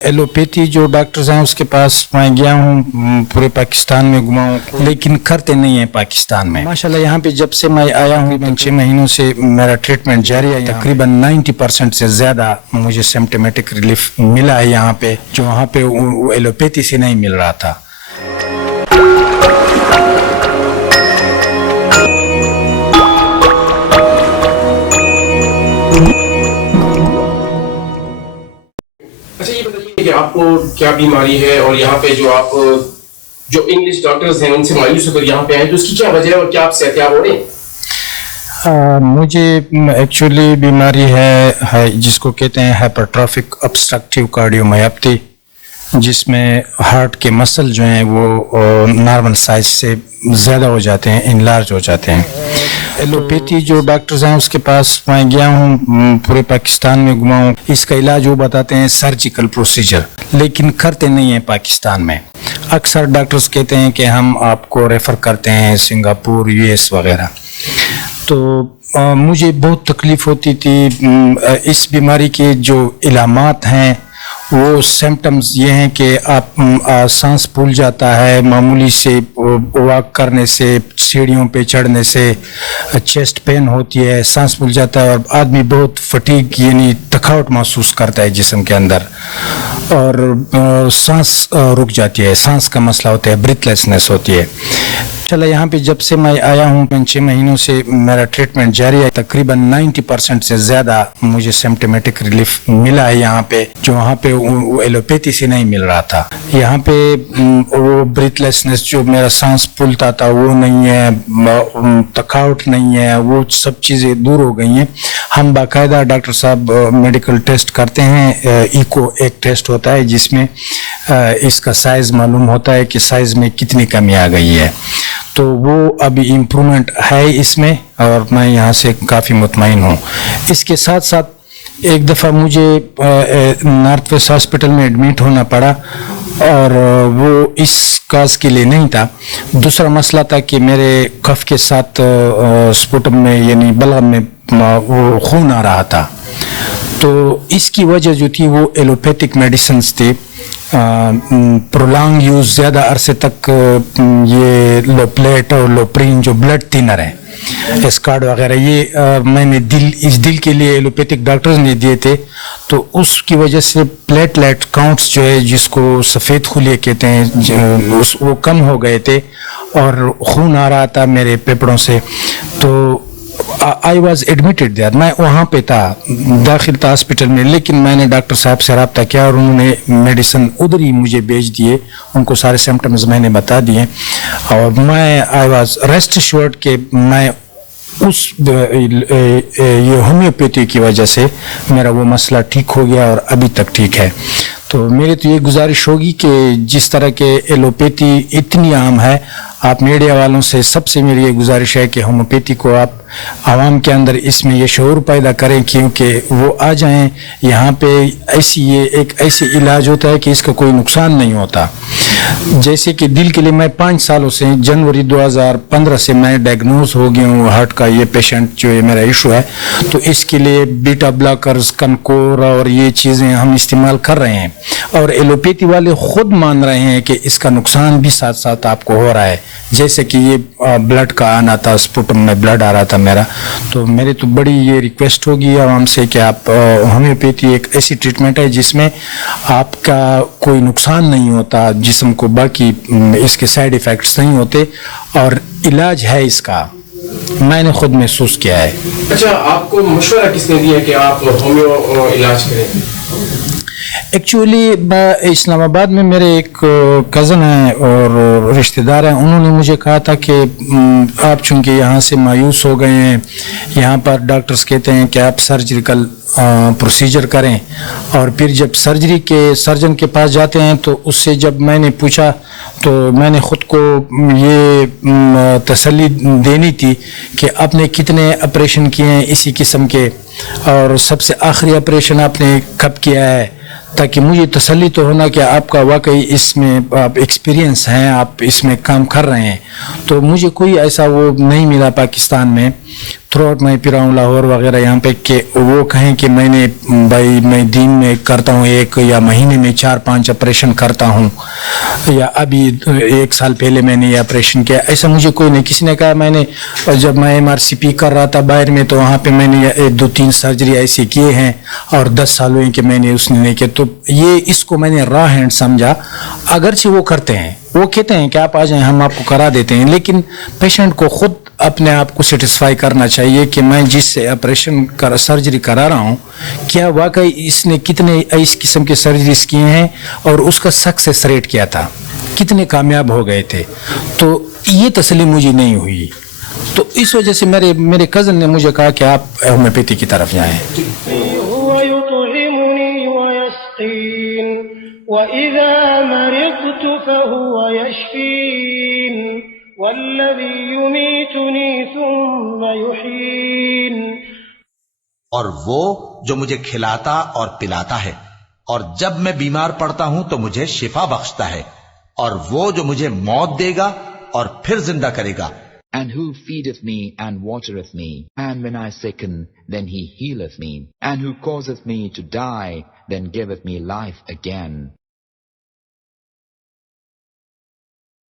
Allopathy जो doctors हैं उसके पास मैं गया हूँ, पूरे पाकिस्तान में घुमा हूँ, लेकिन करते नहीं हैं पाकिस्तान में। माशाल्लाह यहाँ पे जब से मैं आया हूँ 6 महीनों से मेरा ट्रीटमेंट जारी है। तकरीबन 90% से ज़्यादा मुझे सिम्टोमेटिक रिलीफ मिला है यहाँ पे, जो वहाँ पे एलोपैथी से नहीं मिल रहा था। अच्छा ये बताइए कि आपको क्या बीमारी है और यहाँ पे जो आप जो इंग्लिश डॉक्टर्स हैं उनसे मायूस होकर यहाँ पे आए, तो उसकी क्या वजह है और क्या आप सेहतियाब हो रहे हैं? मुझे एक्चुअली बीमारी है जिसको कहते हैं हाइपरट्रॉफिक ऑब्स्ट्रक्टिव कार्डियोमायोपैथी, जिसमें हार्ट के मसल जो हैं वो नॉर्मल साइज से ज़्यादा हो जाते हैं, इनलार्ज हो जाते हैं। एलोपैथी जो डॉक्टर्स हैं उसके पास मैं गया हूँ, पूरे पाकिस्तान में घुमा हूँ। इसका इलाज वो बताते हैं सर्जिकल प्रोसीजर, लेकिन करते नहीं हैं पाकिस्तान में। अक्सर डॉक्टर्स कहते हैं कि हम आपको रेफ़र करते हैं सिंगापुर, यूएस वगैरह। तो मुझे बहुत तकलीफ़ होती थी। इस बीमारी के जो इलामात हैं वो सिम्टम्स ये हैं कि आप सांस फूल जाता है, मामूली से वॉक करने से, सीढ़ियों पे चढ़ने से चेस्ट पेन होती है, सांस फूल जाता है और आदमी बहुत फटीग यानी थकावट महसूस करता है जिस्म के अंदर, और सांस रुक जाती है, सांस का मसला होता है, ब्रीथलेसनेस होती है। चला यहाँ पे जब से मैं आया हूँ 6 महीनों से मेरा ट्रीटमेंट जारी है। तकरीबन 90% से ज़्यादा मुझे सिम्टोमेटिक रिलीफ मिला है यहाँ पे, जो वहाँ पे एलोपैथी से नहीं मिल रहा था। यहाँ पे वो ब्रीथलेसनेस जो मेरा सांस फूलता था वो नहीं है, थकावट नहीं है, वो सब चीज़ें दूर हो गई हैं। हम बाकायदा डॉक्टर साहब मेडिकल टेस्ट करते हैं। इको एक टेस्ट होता है जिसमें इसका साइज़ मालूम होता है कि साइज़ में कितनी कमी आ गई है, तो वो अभी इम्प्रूवमेंट है इसमें और मैं यहाँ से काफ़ी मुतमईन हूँ। इसके साथ साथ एक दफ़ा मुझे नॉर्थ वेस्ट हॉस्पिटल में एडमिट होना पड़ा, और वो इस काज के लिए नहीं था। दूसरा मसला था कि मेरे कफ के साथ स्पुटम में यानी बलगम में वो खून आ रहा था, तो इसकी वजह जो थी वो एलोपैथिक मेडिसिन्स थी। प्रोलॉन्ग यूज़ ज़्यादा अरसे तक ये लोप्लेट और लोप्रीन जो ब्लड थिनर है, एस्कार्ड वगैरह, ये मैंने इस दिल के लिए एलोपैथिक डॉक्टर्स ने दिए थे, तो उसकी वजह से प्लेटलेट काउंट्स जो है जिसको सफ़ेद खुलिया कहते हैं वो कम हो गए थे और खून आ रहा था मेरे फेफड़ों से। तो आई वॉज एडमिटेड देयर, मैं वहाँ पे था, दाखिल था हॉस्पिटल में, लेकिन मैंने डॉक्टर साहब से रब्ता किया और उन्होंने मेडिसिन उधर ही मुझे भेज दिए। उनको सारे सिम्टम्स मैंने बता दिए और मैं आई वॉज रेस्ट एश्योर्ड कि मैं उस ये होम्योपैथी की वजह से मेरा वो मसला ठीक हो गया और अभी तक ठीक है। तो मेरी तो ये गुजारिश होगी कि जिस तरह के एलोपैथी इतनी आम है, आप मीडिया वालों से सबसे मेरी ये गुजारिश है कि होम्योपैथी को आप आवाम के अंदर इसमें ये शऊर पैदा करें, क्योंकि वो आ जाएं यहाँ पे। ये एक ऐसी इलाज होता है कि इसका कोई नुकसान नहीं होता। जैसे कि दिल के लिए मैं 5 सालों से, जनवरी 2015 से मैं डायग्नोज हो गया हूँ हार्ट का, ये पेशेंट जो ये मेरा इशू है, तो इसके लिए बीटा ब्लॉकर्स, कनकोर और ये चीज़ें हम इस्तेमाल कर रहे हैं, और एलोपैथी वाले खुद मान रहे हैं कि इसका नुकसान भी साथ साथ आपको हो रहा है। जैसे कि ये ब्लड का आना था, स्पुटम में ब्लड आ रहा था मेरा, तो मेरी तो बड़ी ये रिक्वेस्ट होगी आवाम से कि आप होम्योपैथी एक ऐसी ट्रीटमेंट है जिसमें आपका कोई नुकसान नहीं होता जिस्म को, बाकी इसके साइड इफ़ेक्ट्स नहीं होते, और इलाज है इसका, मैंने खुद महसूस किया है। अच्छा, आपको मशवरा किसने दिया कि आप होम्यो इलाज करें? एक्चुअली इस्लामाबाद में मेरे एक कज़न हैं और रिश्तेदार हैं, उन्होंने मुझे कहा था कि आप चूँकि यहाँ से मायूस हो गए हैं, यहाँ पर डॉक्टर्स कहते हैं कि आप सर्जिकल प्रोसीजर करें, और फिर जब सर्जन के पास जाते हैं तो उससे जब मैंने पूछा तो मैंने ख़ुद को ये तसल्ली देनी थी कि आपने कितने ऑपरेशन किए हैं इसी किस्म के, और सबसे आखिरी ऑपरेशन आपने कब किया है, ताकि मुझे तसल्ली तो होना कि आपका वाकई इसमें आप एक्सपीरियंस हैं, आप इसमें काम कर रहे हैं। तो मुझे कोई ऐसा वो नहीं मिला पाकिस्तान में, تھرو آؤٹ میں پھرا ہوں لاہور وغیرہ یہاں پہ کہ وہ کہیں کہ میں نے بھائی میں دن میں کرتا ہوں 1 یا مہینے میں 4-5 آپریشن کرتا ہوں, یا ابھی 1 سال پہلے میں نے یہ آپریشن کیا, ایسا مجھے کوئی نہیں. کسی نے کہا میں نے جب میں MRCP کر رہا تھا باہر میں تو وہاں پہ میں نے 2-3 سرجری ایسی کیے ہیں اور 10 سال ہوئے کہ میں نے اس نے نہیں کیا. تو یہ اس کو میں نے را ہینڈ سمجھا. اگرچہ وہ کرتے ہیں, وہ کہتے ہیں کہ آپ آ جائیں ہم آپ کو کرا دیتے ہیں, لیکن پیشنٹ کو خود اپنے آپ کو سیٹسفائی کرنا چاہیے کہ میں جس سے آپریشن سرجری کرا رہا ہوں کیا واقعی اس نے کتنے اس قسم کے سرجریز کیے ہیں اور اس کا سکسیس ریٹ کیا تھا, کتنے کامیاب ہو گئے تھے. تو یہ تسلی مجھے نہیں ہوئی. تو اس وجہ سے میرے کزن نے مجھے کہا کہ آپ ہومیوپیتھی کی طرف جائیں. وَإِذَا مَرِضْتُ فَهُوَ يَشْفِينِ وَالَّذِي يُمِيتُنِي ثُمَّ يُحْيِينِ. اور وہ جو مجھے کھلاتا اور پلاتا ہے, اور جب میں بیمار پڑتا ہوں تو مجھے شفا بخشتا ہے, اور وہ جو مجھے موت دے گا اور پھر زندہ کرے گا. And who feedeth me and watereth me, and when I sicken, then he healeth me, and who causeth me to die, then giveth me life again.